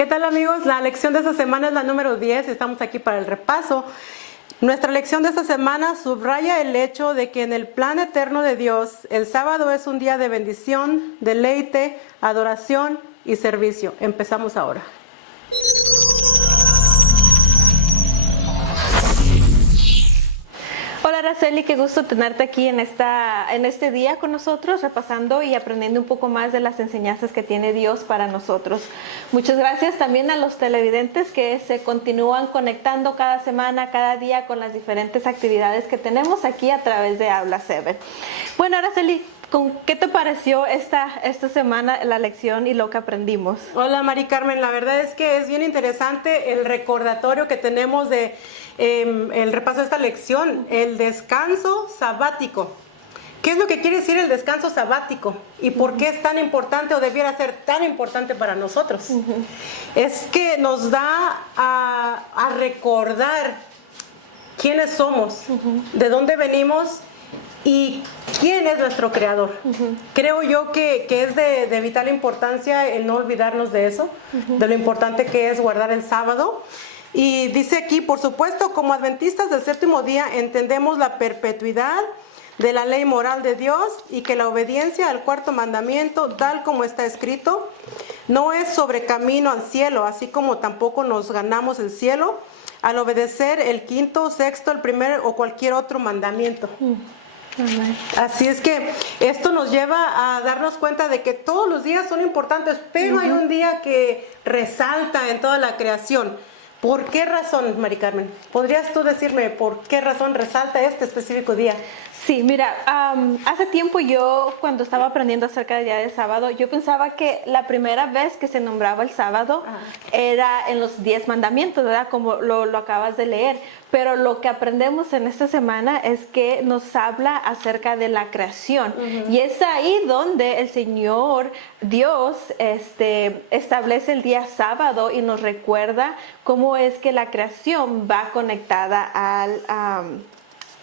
¿Qué tal, amigos? La lección de esta semana es la número 10. Estamos aquí para el repaso. Nuestra lección de esta semana subraya el hecho de que en el plan eterno de Dios, el sábado es un día de bendición, deleite, adoración y servicio. Empezamos ahora. Hola Araceli, qué gusto tenerte aquí en este día con nosotros, repasando y aprendiendo un poco más de las enseñanzas que tiene Dios para nosotros. Muchas gracias también a los televidentes que se continúan conectando cada semana, cada día con las diferentes actividades que tenemos aquí a través de Habla 7. Bueno, Araceli, ¿qué te pareció esta semana la lección y lo que aprendimos? Hola, Mari Carmen. La verdad es que es bien interesante el recordatorio que tenemos de el repaso de esta lección, el descanso sabático. ¿Qué es lo que quiere decir el descanso sabático? ¿Y por qué es tan importante o debiera ser tan importante para nosotros? Es que nos da a recordar quiénes somos, de dónde venimos y quién es nuestro creador. Creo yo que es de vital importancia el no olvidarnos de eso, de lo importante que es guardar el sábado. Y dice aquí, por supuesto, como adventistas del séptimo día entendemos la perpetuidad de la ley moral de Dios y que la obediencia al cuarto mandamiento, tal como está escrito, no es sobre camino al cielo, así como tampoco nos ganamos el cielo al obedecer el quinto, sexto, el primer o cualquier otro mandamiento. Así es que esto nos lleva a darnos cuenta de que todos los días son importantes, pero hay un día que resalta en toda la creación. ¿Por qué razón, Mari Carmen? ¿Podrías tú decirme por qué razón resalta este específico día? Sí, mira, hace tiempo yo cuando estaba aprendiendo acerca del día del sábado, yo pensaba que la primera vez que se nombraba el sábado era en los 10 mandamientos, ¿verdad? Como lo acabas de leer. Pero lo que aprendemos en esta semana es que nos habla acerca de la creación. Y es ahí donde el Señor Dios establece el día sábado y nos recuerda cómo es que la creación va conectada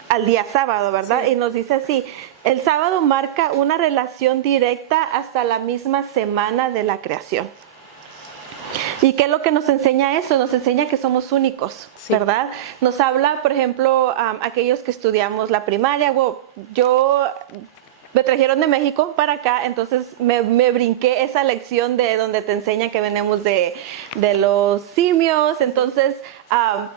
al día sábado, ¿verdad? Sí. Y nos dice así, el sábado marca una relación directa hasta la misma semana de la creación. ¿Y qué es lo que nos enseña eso? Nos enseña que somos únicos, sí, ¿verdad? Nos habla, por ejemplo, aquellos que estudiamos la primaria. Yo me trajeron de México para acá, entonces me brinqué esa lección de donde te enseñan que venimos de los simios, entonces...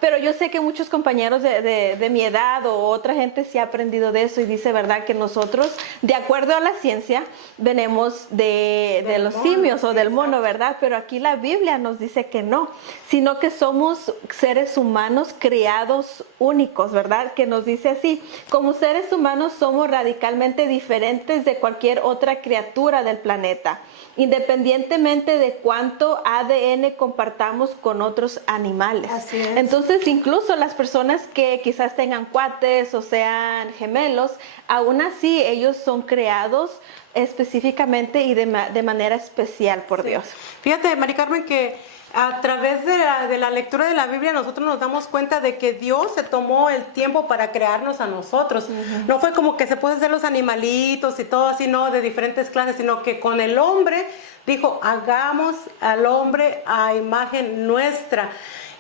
pero yo sé que muchos compañeros de mi edad o otra gente sí ha aprendido de eso y dice, ¿verdad? Que nosotros, de acuerdo a la ciencia, venimos de los simios o del mono, ¿verdad? Pero aquí la Biblia nos dice que no, sino que somos seres humanos creados únicos, ¿verdad? Que nos dice así, como seres humanos somos radicalmente diferentes de cualquier otra criatura del planeta, independientemente de cuánto ADN compartamos con otros animales. Así es. Entonces, incluso las personas que quizás tengan cuates o sean gemelos, aún así ellos son creados específicamente y de manera especial por Dios. Fíjate, Mari Carmen, que a través de la lectura de la Biblia nosotros nos damos cuenta de que Dios se tomó el tiempo para crearnos a nosotros. No fue como que se pueden hacer los animalitos y todo así, no, de diferentes clases, sino que con el hombre dijo, hagamos al hombre a imagen nuestra.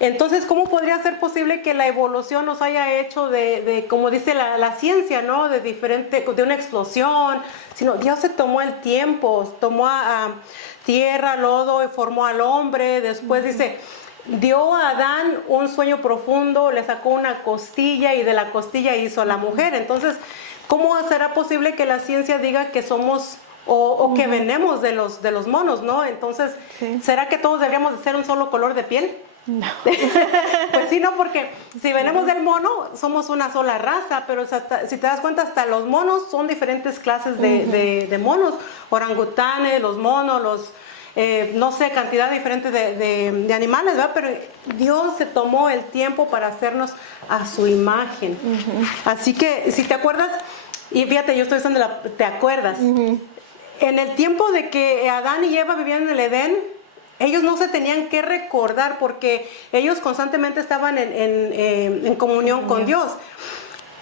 Entonces, ¿cómo podría ser posible que la evolución nos haya hecho de como dice la ciencia, ¿no? De una explosión, sino Dios se tomó el tiempo, tomó a tierra, lodo y formó al hombre. Después dice, dio a Adán un sueño profundo, le sacó una costilla y de la costilla hizo a la mujer. Entonces, ¿cómo será posible que la ciencia diga que somos o que venimos de los monos, ¿no? Entonces, ¿será que todos deberíamos de ser un solo color de piel? No. Pues sí, no, porque si venimos del mono, somos una sola raza, pero si te das cuenta, hasta los monos son diferentes clases de monos, orangutanes, los monos, no sé, cantidad diferente de animales, ¿verdad? Pero Dios se tomó el tiempo para hacernos a su imagen. Así que, si te acuerdas, y fíjate, yo estoy usando ¿te acuerdas? En el tiempo de que Adán y Eva vivían en el Edén, ellos no se tenían que recordar porque ellos constantemente estaban en comunión con Dios.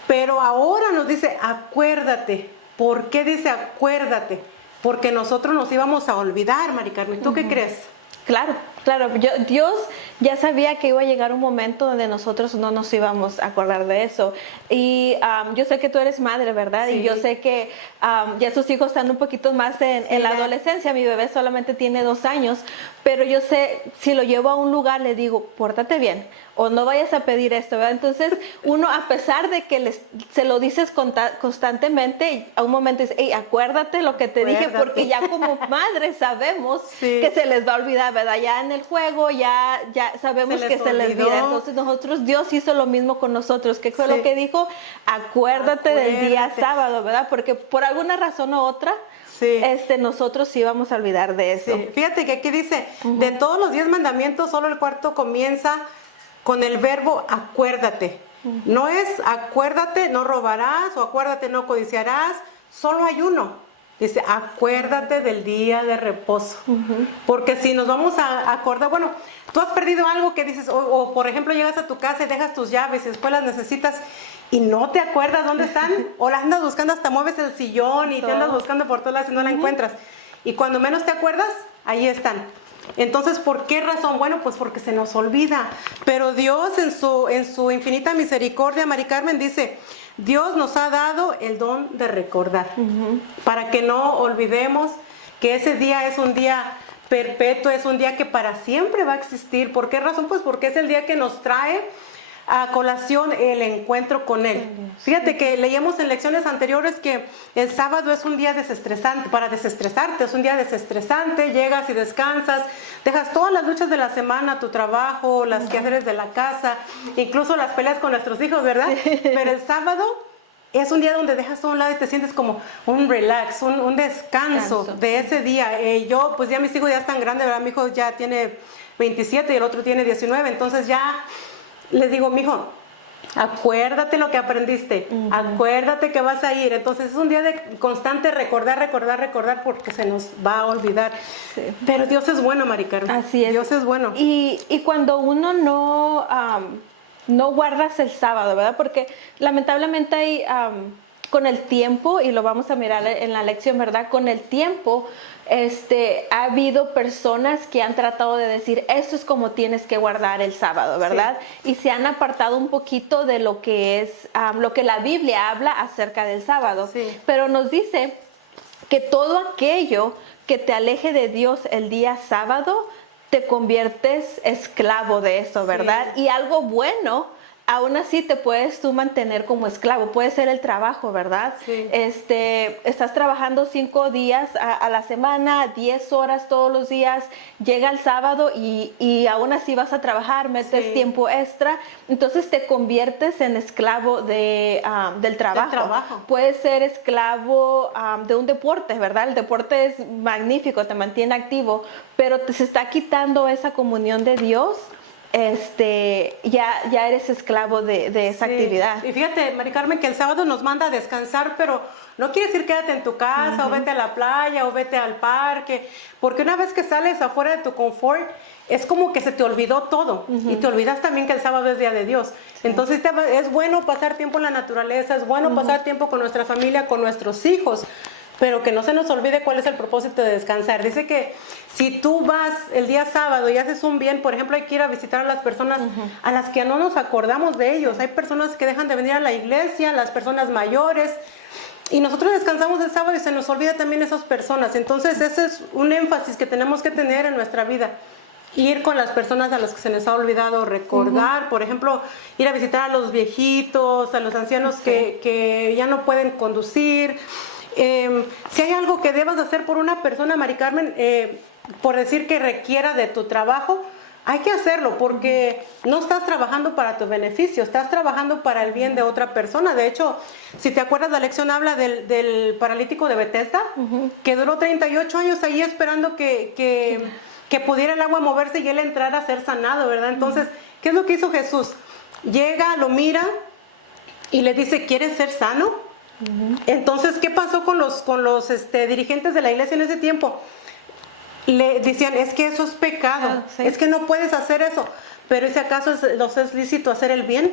Pero ahora nos dice, acuérdate. ¿Por qué dice acuérdate? Porque nosotros nos íbamos a olvidar, Mari Carmen. ¿Tú qué crees? Claro, Claro, Dios ya sabía que iba a llegar un momento donde nosotros no nos íbamos a acordar de eso. Y yo sé que tú eres madre, ¿verdad? Sí. Y yo sé que ya sus hijos están un poquito más en la adolescencia. Mi bebé solamente tiene 2 años, pero yo sé, si lo llevo a un lugar, le digo, pórtate bien o no vayas a pedir esto, ¿verdad? Entonces, uno, a pesar de que se lo dices constantemente, a un momento dice, hey, acuérdate lo que te dije, porque ya como madres sabemos que se les va a olvidar, ¿verdad? Ya en el juego ya sabemos que se les olvida. Entonces, Dios hizo lo mismo con nosotros. ¿Qué fue lo que dijo? Acuérdate del día sábado, ¿verdad? Porque por alguna razón u otra, nosotros sí vamos a olvidar de eso. Sí. Fíjate que aquí dice, de todos los 10 mandamientos, solo el cuarto comienza con el verbo acuérdate. No es acuérdate, no robarás, o acuérdate, no codiciarás. Solo hay uno. Dice, acuérdate del día de reposo. Porque si nos vamos a acordar, bueno, tú has perdido algo que dices, o por ejemplo llegas a tu casa y dejas tus llaves y después las necesitas y no te acuerdas dónde están, o las andas buscando, hasta mueves el sillón y te andas buscando por todas lados y no la encuentras. Y cuando menos te acuerdas, ahí están. Entonces, ¿por qué razón? Bueno, pues porque se nos olvida. Pero Dios en su infinita misericordia, Mari Carmen dice, Dios nos ha dado el don de recordar, para que no olvidemos que ese día es un día perpetuo, es un día que para siempre va a existir. ¿Por qué razón? Pues porque es el día que nos trae a colación el encuentro con Él. Fíjate que leíamos en lecciones anteriores que el sábado es un día desestresante, para desestresarte, es un día desestresante, llegas y descansas, dejas todas las luchas de la semana, tu trabajo, las quehaceres de la casa, incluso las peleas con nuestros hijos, ¿verdad? Pero el sábado es un día donde dejas todo a un lado y te sientes como un relax, un descanso de ese día. Yo, pues ya mis hijos ya están grandes, ¿verdad? Mi hijo ya tiene 27 y el otro tiene 19, entonces ya les digo, mijo, acuérdate lo que aprendiste, acuérdate que vas a ir. Entonces es un día de constante recordar, porque se nos va a olvidar. Sí. Pero Dios es bueno, Mari Carmen. Así es. Dios es bueno. Y cuando uno no guardas el sábado, ¿verdad? Porque lamentablemente hay, con el tiempo, y lo vamos a mirar en la lección, ¿verdad? Con el tiempo, ha habido personas que han tratado de decir, esto es como tienes que guardar el sábado, ¿verdad? Sí. Y se han apartado un poquito de lo que es, lo que la Biblia habla acerca del sábado. Sí. Pero nos dice que todo aquello que te aleje de Dios el día sábado, te conviertes esclavo de eso, ¿verdad? Sí. Y algo bueno, aún así te puedes tú mantener como esclavo, puede ser el trabajo, ¿verdad? Sí. Estás trabajando 5 días a la semana, 10 horas todos los días, llega el sábado y aún así vas a trabajar, metes tiempo extra, entonces te conviertes en esclavo del trabajo. Puedes ser esclavo de un deporte, ¿verdad? El deporte es magnífico, te mantiene activo, pero se está quitando esa comunión de Dios. Ya eres esclavo de esa actividad. Y fíjate, Mari Carmen, que el sábado nos manda a descansar, pero no quiere decir quédate en tu casa o vete a la playa o vete al parque, porque una vez que sales afuera de tu confort, es como que se te olvidó todo y te olvidas también que el sábado es día de Dios. Entonces es bueno pasar tiempo en la naturaleza, es bueno pasar tiempo con nuestra familia, con nuestros hijos, pero que no se nos olvide cuál es el propósito de descansar. Dice que si tú vas el día sábado y haces un bien, por ejemplo, hay que ir a visitar a las personas a las que no nos acordamos de ellos. Hay personas que dejan de venir a la iglesia, las personas mayores, y nosotros descansamos el sábado y se nos olvida también esas personas. Entonces ese es un énfasis que tenemos que tener en nuestra vida. Ir con las personas a las que se les ha olvidado recordar, por ejemplo, ir a visitar a los viejitos, a los ancianos que ya no pueden conducir. Si hay algo que debas hacer por una persona, Mari Carmen, por decir que requiera de tu trabajo, hay que hacerlo, porque no estás trabajando para tu beneficio, estás trabajando para el bien de otra persona. De hecho, si te acuerdas, la lección habla del paralítico de Bethesda, que duró 38 años ahí esperando que pudiera el agua moverse y él entrar a ser sanado, ¿verdad? Entonces, ¿qué es lo que hizo Jesús? Llega, lo mira y le dice, ¿quieres ser sano? Entonces, ¿qué pasó con los dirigentes de la iglesia en ese tiempo? le decían, es que eso es pecado, Sí. es que no puedes hacer eso. Pero ¿es acaso nos es lícito hacer el bien?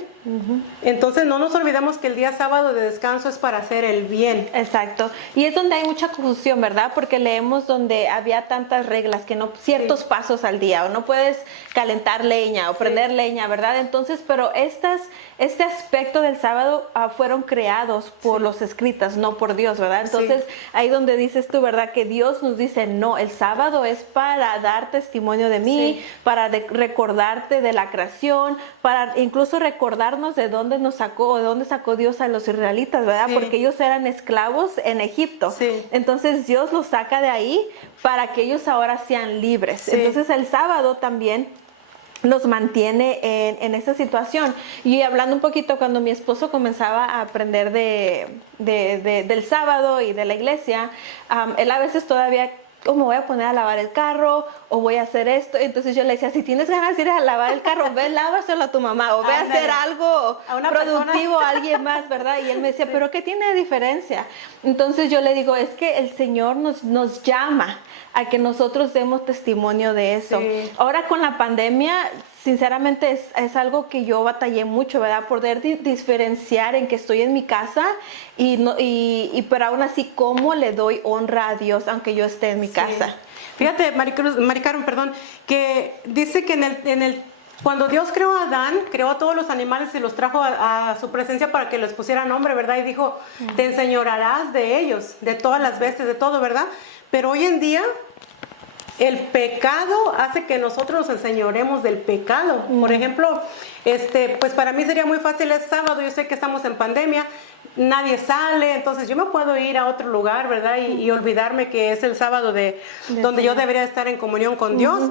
Entonces no nos olvidemos que el día sábado de descanso es para hacer el bien. Exacto. Y es donde hay mucha confusión, ¿verdad? Porque leemos donde había tantas reglas que no, ciertos Sí. pasos al día, o no puedes calentar leña o prender leña, ¿verdad? Entonces, pero este aspecto del sábado fueron creados por los escritas, no por Dios, ¿verdad? Entonces, ahí donde dices tú, ¿verdad? Que Dios nos dice, no, el sábado es para dar testimonio de mí, para recordarte de la creación, para incluso recordarnos de dónde nos sacó, o de dónde sacó Dios a los israelitas, ¿verdad? Sí. Porque ellos eran esclavos en Egipto. Sí. Entonces Dios los saca de ahí para que ellos ahora sean libres. Sí. Entonces el sábado también los mantiene en esa situación. Y hablando un poquito, cuando mi esposo comenzaba a aprender del sábado y de la iglesia, él a veces todavía, o me voy a poner a lavar el carro, o voy a hacer esto. Entonces yo le decía, si tienes ganas de ir a lavar el carro, ve, lávaselo a tu mamá, o ve a hacer algo a una productivo a alguien más, ¿verdad? Y él me decía, ¿pero qué tiene de diferencia? Entonces yo le digo, es que el Señor nos llama a que nosotros demos testimonio de eso. Sí. Ahora con la pandemia, sinceramente es algo que yo batallé mucho, ¿verdad? Poder diferenciar en que estoy en mi casa pero aún así, ¿cómo le doy honra a Dios aunque yo esté en mi casa? Fíjate, Mari Carmen, perdón, que dice que cuando Dios creó a Adán, creó a todos los animales y los trajo a su presencia para que les pusiera nombre, ¿verdad? Y dijo, te enseñorearás de ellos, de todas las bestias, de todo, ¿verdad? Pero hoy en día el pecado hace que nosotros nos enseñoremos del pecado. Por ejemplo, pues para mí sería muy fácil, es sábado, yo sé que estamos en pandemia, nadie sale, entonces yo me puedo ir a otro lugar, ¿verdad? Y olvidarme que es el sábado donde yo debería estar en comunión con Dios.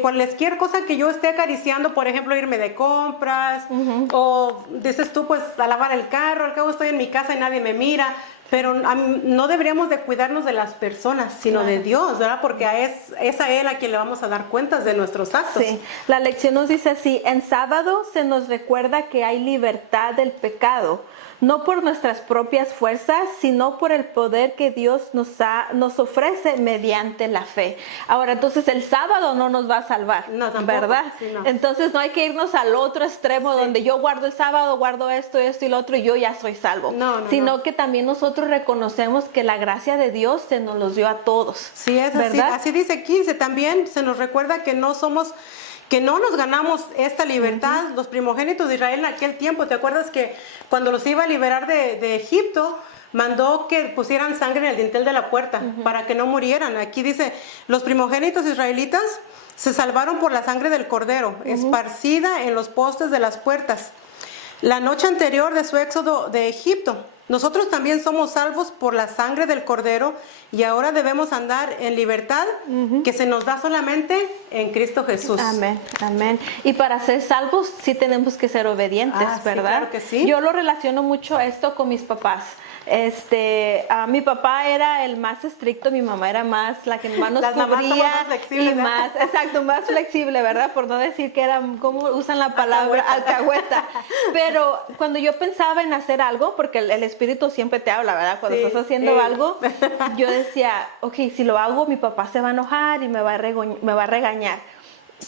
Cualquier cosa que yo esté acariciando, por ejemplo, irme de compras, o dices tú, pues a lavar el carro, al cabo estoy en mi casa y nadie me mira. Pero no deberíamos de cuidarnos de las personas, sino de Dios, ¿verdad? Porque es a Él a quien le vamos a dar cuentas de nuestros actos. Sí, la lección nos dice así, en sábado se nos recuerda que hay libertad del pecado, no por nuestras propias fuerzas, sino por el poder que Dios nos ofrece mediante la fe. Ahora, entonces el sábado no nos va a salvar, No, tampoco, ¿verdad? sí, no. Entonces no hay que irnos al otro extremo donde yo guardo el sábado, guardo esto y lo otro y yo ya soy salvo. No, sino que también nosotros reconocemos que la gracia de Dios se nos los dio a todos. Sí, es así. ¿verdad? Así dice 15. También se nos recuerda que no nos ganamos esta libertad. Los primogénitos de Israel en aquel tiempo, ¿te acuerdas que cuando los iba a liberar de Egipto, mandó que pusieran sangre en el dintel de la puerta para que no murieran? Aquí dice, los primogénitos israelitas se salvaron por la sangre del cordero, esparcida en los postes de las puertas. La noche anterior de su éxodo de Egipto, nosotros también somos salvos por la sangre del cordero y ahora debemos andar en libertad que se nos da solamente en Cristo Jesús. Amén, amén. Y para ser salvos sí tenemos que ser obedientes, Sí, ¿verdad? claro que sí. Yo lo relaciono mucho esto con mis papás. Mi papá era el más estricto, mi mamá era más la que más nos Las mamás somos cubría más flexibles, y ¿verdad? más flexible, ¿verdad? Por no decir que era, ¿cómo usan la palabra? Alcahueta. Pero cuando yo pensaba en hacer algo, porque el Espíritu siempre te habla, ¿verdad? Cuando Sí, estás haciendo algo, yo decía, ok, si lo hago, mi papá se va a enojar y me va a regañar.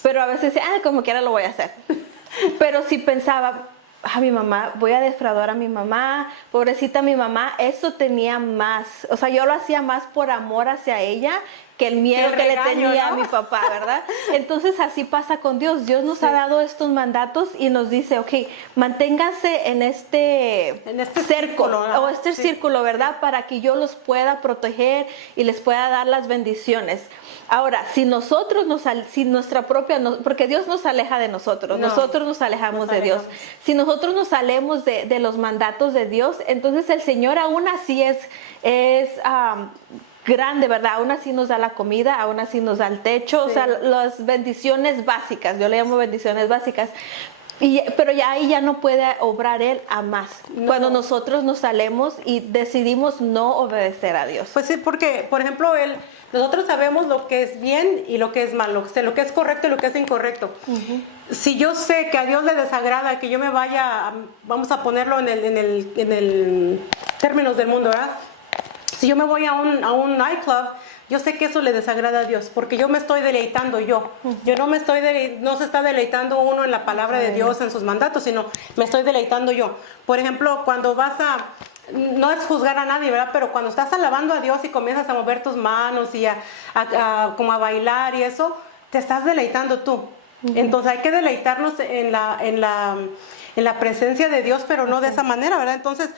Pero a veces, como quiera lo voy a hacer. Pero si pensaba, mi mamá, voy a defraudar a mi mamá, pobrecita mi mamá, eso tenía más, o sea, yo lo hacía más por amor hacia ella que el miedo que le tenía a mi papá, ¿verdad? Entonces así pasa con Dios. Dios nos ha dado estos mandatos y nos dice, ok, manténganse en este círculo, ¿no? o este círculo, ¿verdad? Para que yo los pueda proteger y les pueda dar las bendiciones. Ahora, si nosotros porque Dios nos aleja de nosotros, nosotros nos alejamos de Dios. Si nosotros nos alejamos de los mandatos de Dios, entonces el Señor aún así es grande, ¿verdad? Aún así nos da la comida, aún así nos da el techo, o sea, las bendiciones básicas, yo le llamo bendiciones básicas. Pero ya ahí ya no puede obrar Él a más. Cuando nosotros nos salemos y decidimos no obedecer a Dios. Pues sí, porque, por ejemplo, nosotros sabemos lo que es bien y lo que es malo, lo que es correcto y lo que es incorrecto. Si yo sé que a Dios le desagrada que yo me vaya, vamos a ponerlo en el términos del mundo, ¿verdad? Si yo me voy a un nightclub, yo sé que eso le desagrada a Dios, porque yo me estoy deleitando yo. Yo no no se está deleitando uno en la palabra de Dios, en sus mandatos, sino me estoy deleitando yo. Por ejemplo, cuando no es juzgar a nadie, ¿verdad? Pero cuando estás alabando a Dios y comienzas a mover tus manos y como a bailar y eso, te estás deleitando tú. Entonces hay que deleitarnos en la presencia de Dios, pero no de esa manera, ¿verdad? Entonces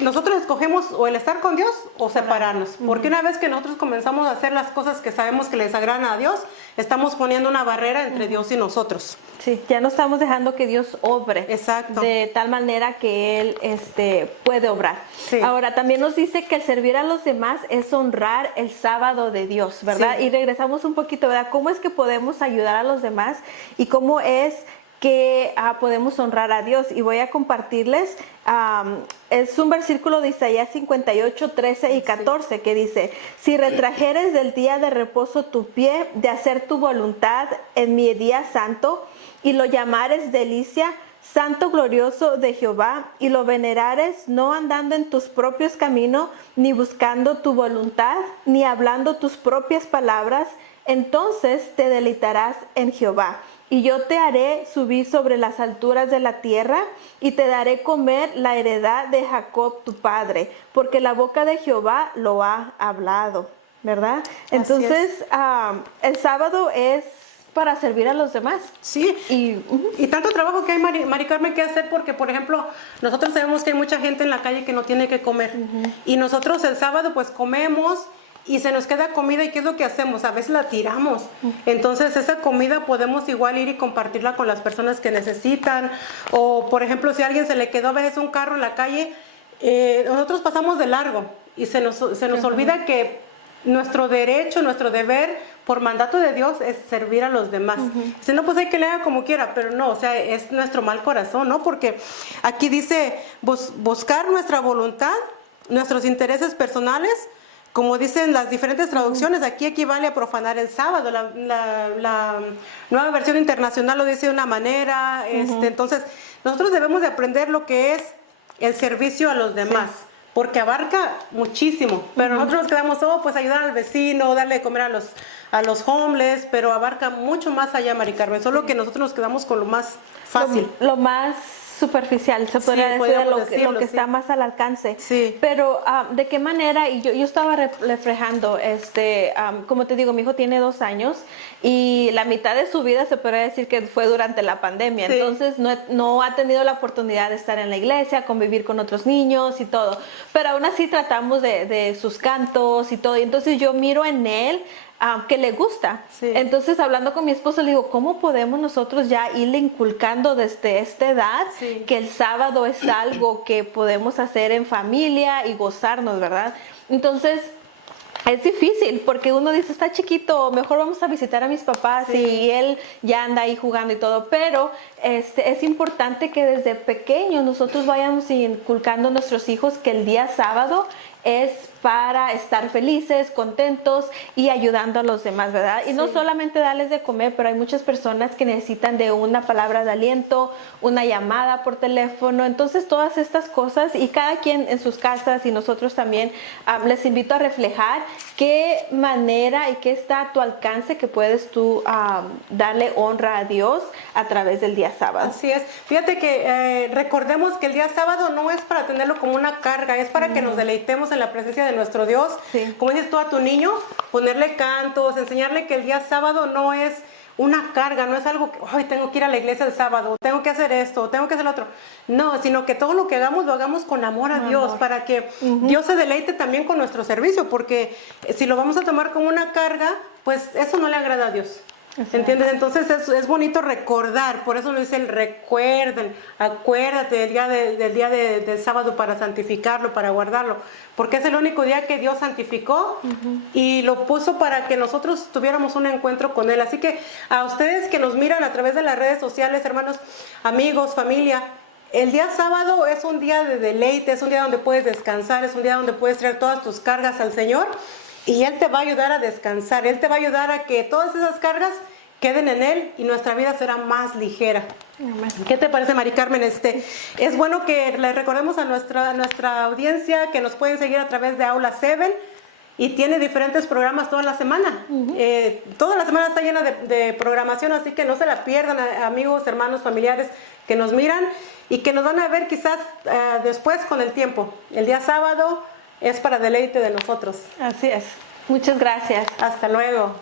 nosotros escogemos o el estar con Dios o separarnos, porque una vez que nosotros comenzamos a hacer las cosas que sabemos que les agradan a Dios, estamos poniendo una barrera entre Dios y nosotros. Sí, ya no estamos dejando que Dios obre. Exacto. De tal manera que Él puede obrar. Sí. Ahora, también nos dice que el servir a los demás es honrar el sábado de Dios, ¿verdad? Sí. Y regresamos un poquito, ¿verdad? ¿Cómo es que podemos ayudar a los demás? Y cómo es que podemos honrar a Dios. Y voy a compartirles, es un versículo de Isaías 58, 13 y 14, que dice: si retrajeres del día de reposo tu pie, de hacer tu voluntad en mi día santo, y lo llamares delicia, santo glorioso de Jehová, y lo venerares, no andando en tus propios caminos, ni buscando tu voluntad, ni hablando tus propias palabras, entonces te deleitarás en Jehová. Y yo te haré subir sobre las alturas de la tierra, y te daré comer la heredad de Jacob tu padre, porque la boca de Jehová lo ha hablado, ¿verdad? Entonces, el sábado es para servir a los demás. Sí, y tanto trabajo que hay, Mari Carmen, que hacer, porque, por ejemplo, nosotros sabemos que hay mucha gente en la calle que no tiene que comer. Y nosotros el sábado, pues, comemos y se nos queda comida, y ¿qué es lo que hacemos? A veces la tiramos. Entonces esa comida podemos igual ir y compartirla con las personas que necesitan. O por ejemplo, si a alguien se le quedó a veces un carro en la calle, nosotros pasamos de largo y se nos olvida que nuestro derecho, nuestro deber por mandato de Dios es servir a los demás. Si no, pues hay que le haga como quiera, pero no, o sea, es nuestro mal corazón, ¿no? Porque aquí dice buscar nuestra voluntad, nuestros intereses personales. Como dicen las diferentes traducciones, aquí equivale a profanar el sábado. La nueva versión internacional lo dice de una manera. Entonces, nosotros debemos de aprender lo que es el servicio a los demás, porque abarca muchísimo. Pero nosotros nos quedamos, pues ayudar al vecino, darle de comer a los homeless, pero abarca mucho más allá, Mari Carmen. Solo que nosotros nos quedamos con lo más fácil. Lo más superficial, se podría decir, lo que está más al alcance. Sí. Pero, ¿de qué manera? Y yo estaba reflejando, como te digo, mi hijo tiene 2 años y la mitad de su vida se podría decir que fue durante la pandemia. Sí. Entonces, no ha tenido la oportunidad de estar en la iglesia, convivir con otros niños y todo. Pero aún así tratamos de sus cantos y todo. Y entonces yo miro en él que le gusta. Sí. Entonces, hablando con mi esposo, le digo, ¿cómo podemos nosotros ya irle inculcando desde esta edad que el sábado es algo que podemos hacer en familia y gozarnos, ¿verdad? Entonces, es difícil porque uno dice, está chiquito, mejor vamos a visitar a mis papás y él ya anda ahí jugando y todo, pero es importante que desde pequeños nosotros vayamos inculcando a nuestros hijos que el día sábado es para estar felices, contentos y ayudando a los demás, ¿verdad? Y no solamente darles de comer, pero hay muchas personas que necesitan de una palabra de aliento, una llamada por teléfono. Entonces, todas estas cosas, y cada quien en sus casas y nosotros también, les invito a reflejar qué manera y qué está a tu alcance que puedes tú darle honra a Dios a través del día sábado. Así es. Fíjate que recordemos que el día sábado no es para tenerlo como una carga, es para que nos deleitemos en la presencia de nuestro Dios. Sí. Como dices tú a tu niño, ponerle cantos, enseñarle que el día sábado no es una carga, no es algo que hoy tengo que ir a la iglesia el sábado, tengo que hacer esto, tengo que hacer lo otro. No, sino que todo lo que hagamos lo hagamos con amor a Dios, para que Dios se deleite también con nuestro servicio, porque si lo vamos a tomar como una carga, pues eso no le agrada a Dios. ¿Entiendes? Entonces es bonito recordar, por eso nos dice el recuerden, acuérdate del día del sábado para santificarlo, para guardarlo, porque es el único día que Dios santificó y lo puso para que nosotros tuviéramos un encuentro con Él. Así que a ustedes que nos miran a través de las redes sociales, hermanos, amigos, familia, el día sábado es un día de deleite, es un día donde puedes descansar, es un día donde puedes traer todas tus cargas al Señor. Y Él te va a ayudar a descansar, Él te va a ayudar a que todas esas cargas queden en Él y nuestra vida será más ligera. ¿Qué te parece, Mari Carmen? Es bueno que le recordemos a nuestra audiencia que nos pueden seguir a través de Aula 7 y tiene diferentes programas toda la semana. Toda la semana está llena de programación, así que no se la pierdan, amigos, hermanos, familiares que nos miran y que nos van a ver quizás después con el tiempo. El día sábado es para deleite de nosotros. Así es. Muchas gracias. Hasta luego.